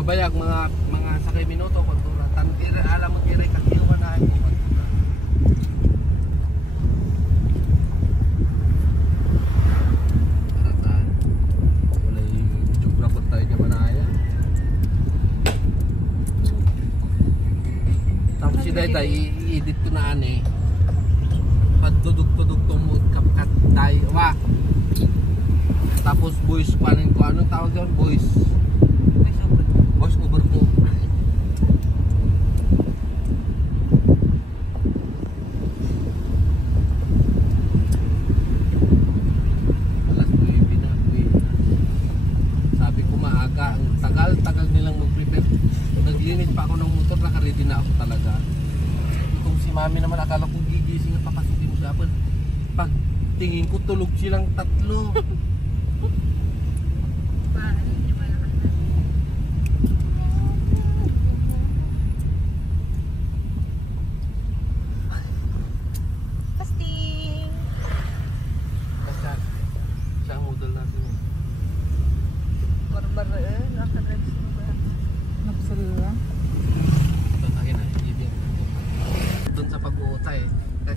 Babayag mga sakay minuto kontura. Tantira alam mo tira katiyo na ay kontura. Taratan. Wala geographer tayo ka manaya. Tapos si Dayday i-edit ko na ani. Padudug-tudug tumud kapkat tayo. Wa. Tapos voice panin ko anong tawag doon? Voice over ko. Alas 9 na. Sabi ko maaga. Ang tagal nilang mag-prepare. Naglinis pa ako ng motor. Naka-ready na ako talaga. Itong si mami naman akala ko gigising at papasukin mo siya. Pag tingin ko tulog silang tatlo.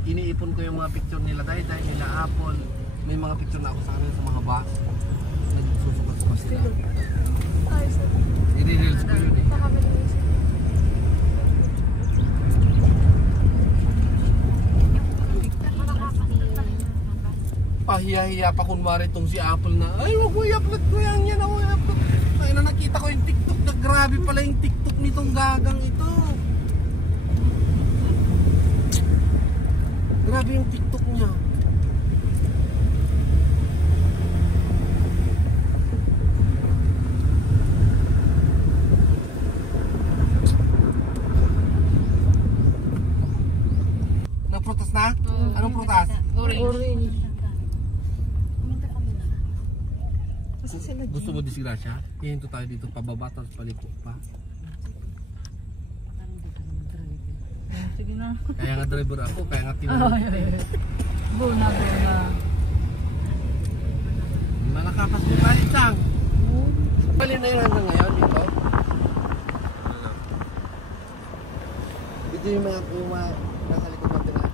Iniipon ko yung mga picture nila Dayday, nila Apple. May mga picture na ako sa kanila sa mga bus. Nagsusukat-sukat sila. I-reels ko yun eh. Pahiya-hiya pa kunwari itong si Apple na ay wag mo i-upload ko yan ako i-upload. Ay na nakita ko yung TikTok na grabe pala yung TikTok nitong gagang ito. Grabe yung TikTok niya. Nagprotas na? Anong protas? Orange. Gusto mo disgrasya? Hihinto tayo dito pababa tapos paliko pa. Sige na. Kaya nga driver ako, kaya nga tinanong. Buna. Malakapas ko tayo isang. Bali na yun hanggang ngayon dito. Video yung mga nasa likod natin natin.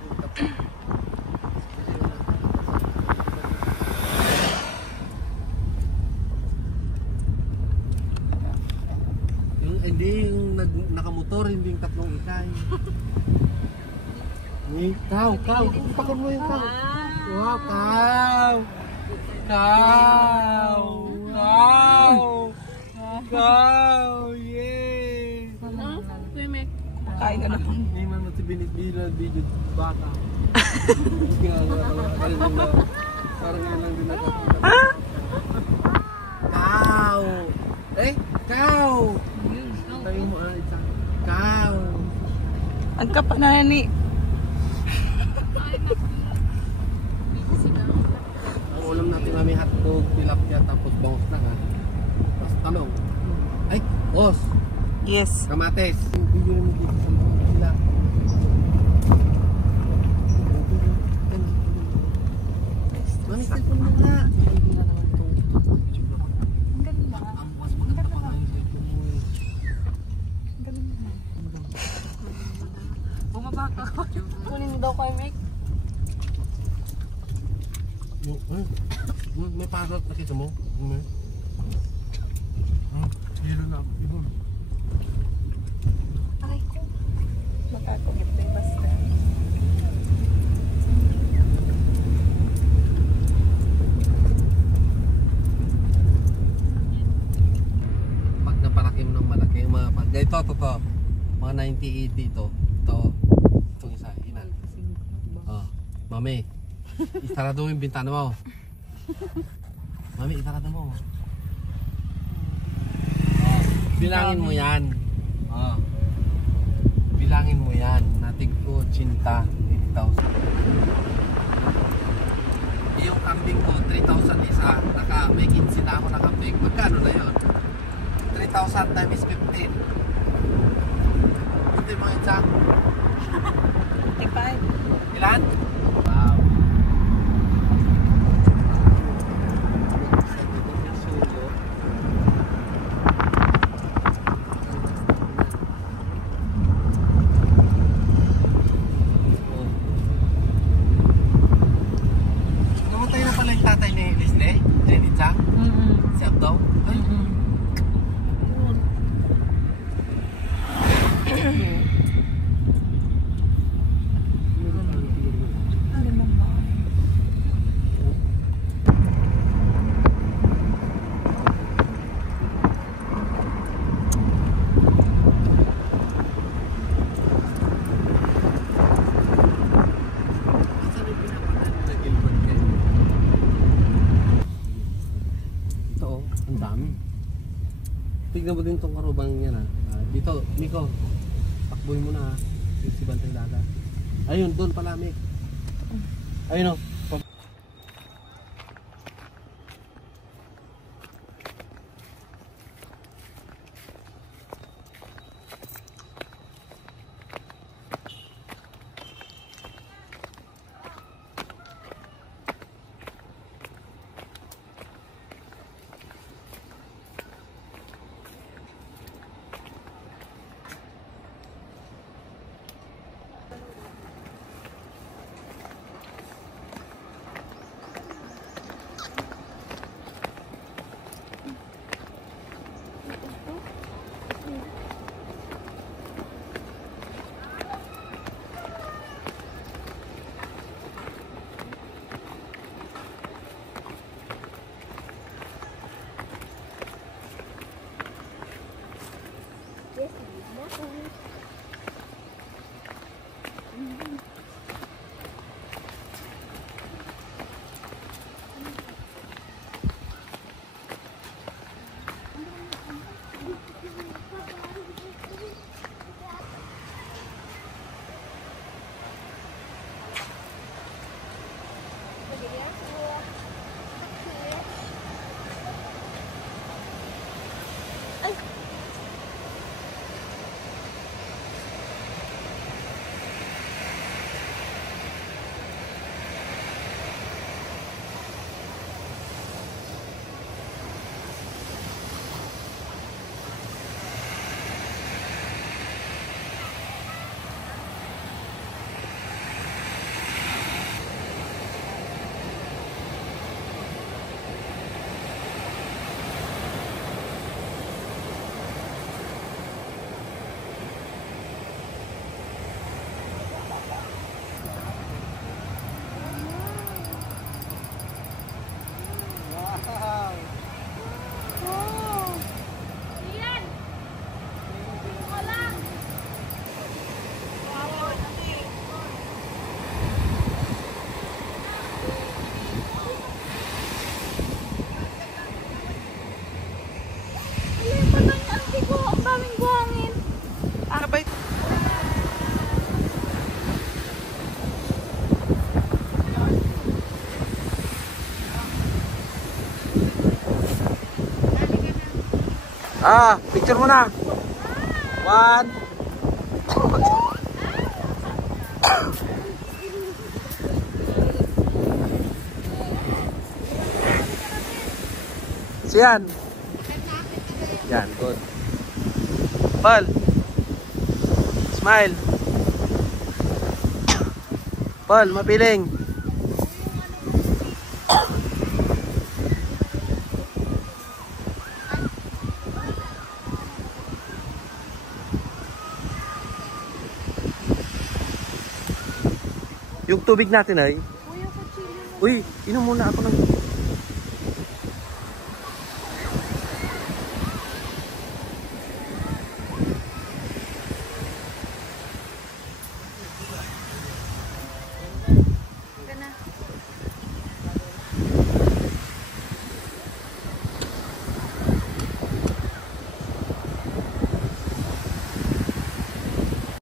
Hindi yung nakamotor, hindi yung tatlong ikay. Cow. Pakon mo yung cow. Wow, cow. Yay. Kain ka naman. Hindi man mo si binibila, video bata. Parang yun lang din nakakita. Cow. Cow. Tayo mo isa. Cow. Ang kapanayan ni. Ang ulam natin mami hotdog, tilapia, tapos bangus na ha. Tapos talong. Ay, os. Yes. Kamates. Video naman dito sa mga sila. Mami, cellphone mo nga. Kunin mo daw kayo, Mick. May parrot nakita mo? Hilo na ako. Ibon. Aray ko. Makakagip na yung basta. Pag napalaki mo ng malaki, ito. Mga 90-80 ito. Itong isa, ina. Mami, isarado mo yung bintana mo. Mami, isarado mo. Bilangin mo yan. Bilangin mo yan. Natig ko, 80,000. Yung kambing ko, 3,000 isa. May 15 na ako na kambing. Magkano na yun? 3,000 times 15. Ito yung mga exact. 55. Ilan? Wow. oh. Ang dami. Tignan mo din tong karubang yan ha. Dito, Miko. Takboy mo na ha. Yung si Bantay Dagat. Ayun, doon pala, Mik. Ayun oh. Picture mo na. 1. So yan. Yan, good. Paul. Smile. Paul, mapiling. Yung tubig natin ay. Uy, inom muna ako ng